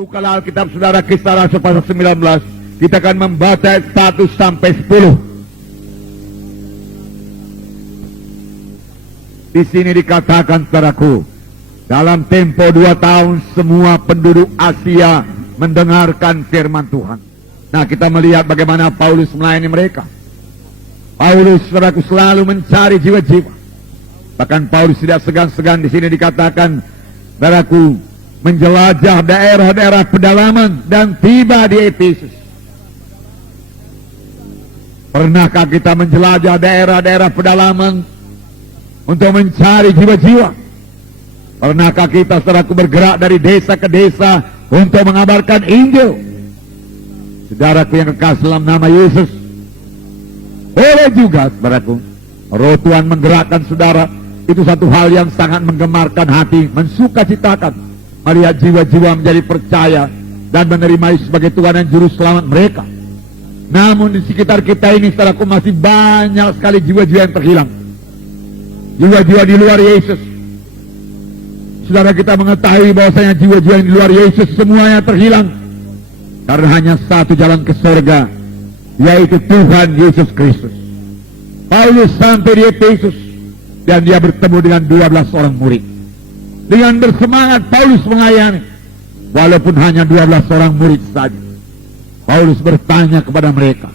Bukalah Alkitab saudara, Kisah Rasul pasal 19. Kita akan membaca ayat 1 sampai 10. Di sini dikatakan saudaraku, dalam tempo 2 tahun semua penduduk Asia mendengarkan firman Tuhan. Nah, kita melihat bagaimana Paulus melayani mereka. Paulus saudaraku selalu mencari jiwa-jiwa. Bahkan Paulus tidak segan-segan, di sini dikatakan saudaraku menjelajah daerah-daerah pedalaman dan tiba di Efesus. Pernahkah kita menjelajah daerah-daerah pedalaman untuk mencari jiwa-jiwa? Pernahkah kita saudaraku bergerak dari desa ke desa untuk mengabarkan Injil? Saudaraku yang kekasih dalam nama Yesus, boleh juga saudaraku, roh Tuhan menggerakkan saudara, itu satu hal yang sangat menggemarkan hati, mensukacitakan melihat jiwa-jiwa menjadi percaya dan menerima Yesus sebagai Tuhan dan Juru Selamat mereka. Namun di sekitar kita ini saudaraku masih banyak sekali jiwa-jiwa yang terhilang, jiwa-jiwa di luar Yesus. Saudara, kita mengetahui bahwasanya jiwa-jiwa yang di luar Yesus semuanya terhilang karena hanya satu jalan ke surga, yaitu Tuhan Yesus Kristus. Paulus sampai di Efesus dan dia bertemu dengan 12 orang murid. Dengan bersemangat Paulus melayani, walaupun hanya 12 orang murid saja. Paulus bertanya kepada mereka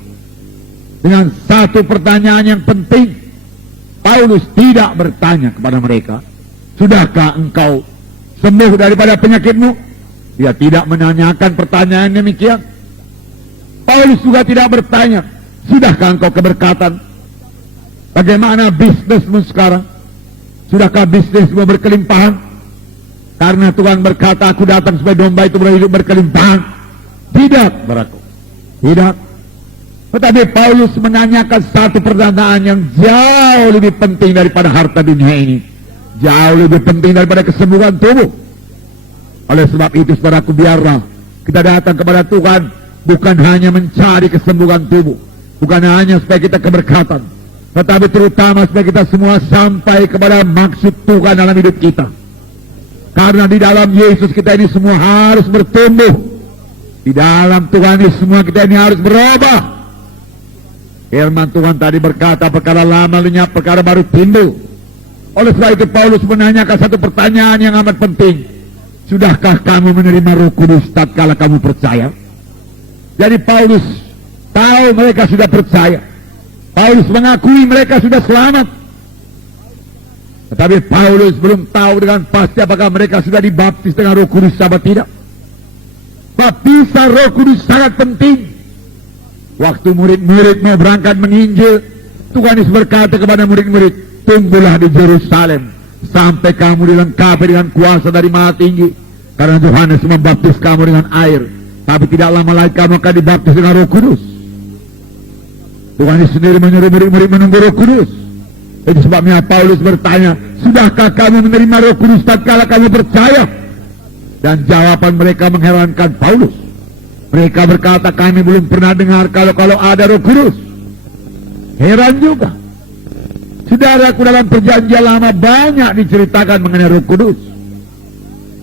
dengan satu pertanyaan yang penting. Paulus tidak bertanya kepada mereka, sudahkah engkau sembuh daripada penyakitmu? Dia tidak menanyakan pertanyaan demikian. Paulus juga tidak bertanya, sudahkah engkau keberkatan? Bagaimana bisnismu sekarang? Sudahkah bisnismu berkelimpahan? Karena Tuhan berkata, aku datang supaya domba itu berhidup berkelimpahan. Tidak, saudaraku, tidak. Tetapi Paulus menanyakan satu pertanyaan yang jauh lebih penting daripada harta dunia ini, jauh lebih penting daripada kesembuhan tubuh. Oleh sebab itu saudaraku, biarlah kita datang kepada Tuhan bukan hanya mencari kesembuhan tubuh, bukan hanya supaya kita keberkatan, tetapi terutama supaya kita semua sampai kepada maksud Tuhan dalam hidup kita. Karena di dalam Yesus kita ini semua harus bertumbuh. Di dalam Tuhan ini semua kita ini harus berubah. Firman Tuhan tadi berkata, perkara lama lenyap, perkara baru timbul. Oleh sebab itu Paulus menanyakan satu pertanyaan yang amat penting. Sudahkah kamu menerima Roh Kudus tatkala kamu percaya? Jadi Paulus tahu mereka sudah percaya. Paulus mengakui mereka sudah selamat. Tetapi Paulus belum tahu dengan pasti apakah mereka sudah dibaptis dengan Roh Kudus atau tidak. Baptisan Roh Kudus sangat penting. Waktu murid-murid mau berangkat menginjil, Tuhan Yesus berkata kepada murid-murid, tunggulah di Yerusalem sampai kamu dilengkapi dengan kuasa dari Maha Tinggi. Karena Yohanes membaptis kamu dengan air, tapi tidak lama lagi kamu akan dibaptis dengan Roh Kudus. Tuhan Yesus sendiri menyuruh murid-murid menunggu Roh Kudus. Itu sebabnya Paulus bertanya, sudahkah kamu menerima Roh Kudus tatkala kamu percaya? Dan jawaban mereka mengherankan Paulus. Mereka berkata, kami belum pernah dengar kalau ada Roh Kudus. Heran juga. Saudaraku, dalam perjanjian lama banyak diceritakan mengenai Roh Kudus.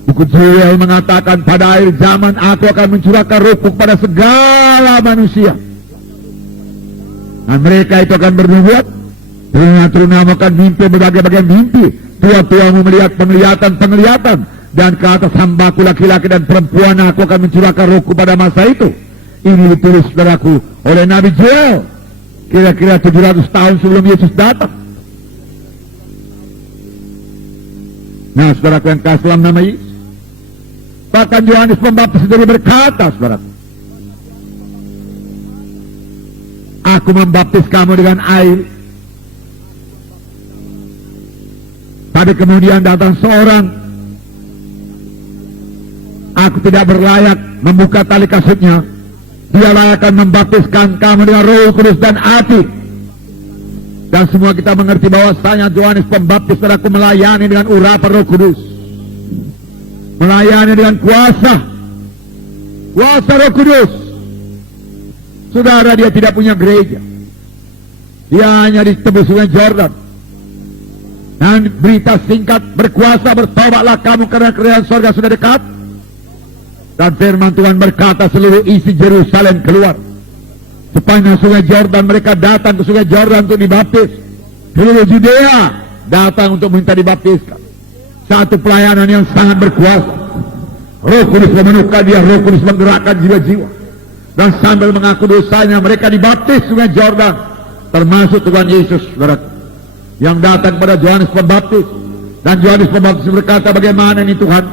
Buku Joel mengatakan, pada akhir zaman aku akan mencurahkan rohku pada segala manusia. Dan mereka itu akan bernubuat. Telinga-telingamu akan mimpi berbagai-bagai mimpi. Tua-tuamu melihat penglihatan-penglihatan. Dan ke atas hambaku laki-laki dan perempuan aku akan mencurahkan rohku pada masa itu. Ini ditulis saudaraku oleh Nabi Joel kira-kira 700 tahun sebelum Yesus datang. Nah, saudaraku yang kasih dalam nama Yesus, bahkan Yohanes Pembaptis sendiri berkata, saudaraku, aku membaptis kamu dengan air, tapi kemudian datang seorang, aku tidak berlayak membuka tali kasutnya. Dialah akan membaptiskan kamu dengan Roh Kudus dan api. Dan semua kita mengerti bahwasanya Yohanes Pembaptis saudaraku melayani dengan urapan Roh Kudus, melayani dengan kuasa Roh Kudus. Saudara, dia tidak punya gereja, dia hanya di tepi sungai Jordan. Dan berita singkat, berkuasa, bertobatlah kamu karena kerajaan surga sudah dekat. Dan firman Tuhan berkata seluruh isi Yerusalem keluar. Sepanjang sungai Jordan mereka datang ke sungai Jordan untuk dibaptis. Seluruh Judea datang untuk minta dibaptiskan. Satu pelayanan yang sangat berkuasa. Roh Kudus memenuhkan dia, Roh Kudus menggerakkan jiwa-jiwa. Dan sambil mengaku dosanya mereka dibaptis sungai Jordan. Termasuk Tuhan Yesus, saudara, yang datang pada Yohanes Pembaptis. Dan Yohanes Pembaptis berkata, bagaimana ini Tuhan?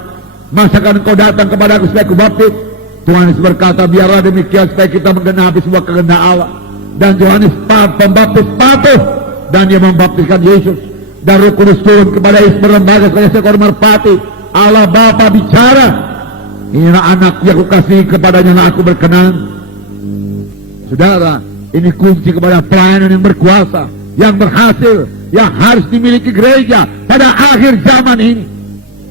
Masakan engkau datang kepada aku supaya aku baptis? Yohanes berkata, biarlah demikian supaya kita menggenapi semua kehendak Allah. Dan Yohanes Pembaptis patuh, dan dia membaptiskan Yesus. Dan Roh Kudus turun kepada Yesus berlembaga sebagai seekor merpati. Allah Bapa bicara, inilah anak yang aku kasih kepadanya aku berkenan. Saudara, ini kunci kepada pelayanan yang berkuasa, yang berhasil, yang harus dimiliki gereja pada akhir zaman ini.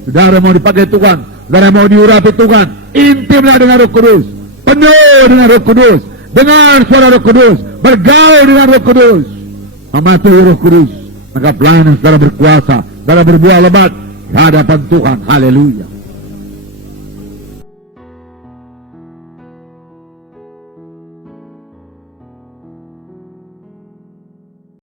Saudara mau dipakai Tuhan, saudara mau diurapi Tuhan, intimlah dengan Roh Kudus, penuh dengan Roh Kudus, dengan suara Roh Kudus, bergaul dengan Roh Kudus, mematuhi Roh Kudus, maka pelayanan saudara berkuasa, saudara berbuah lebat di hadapan Tuhan. Haleluya.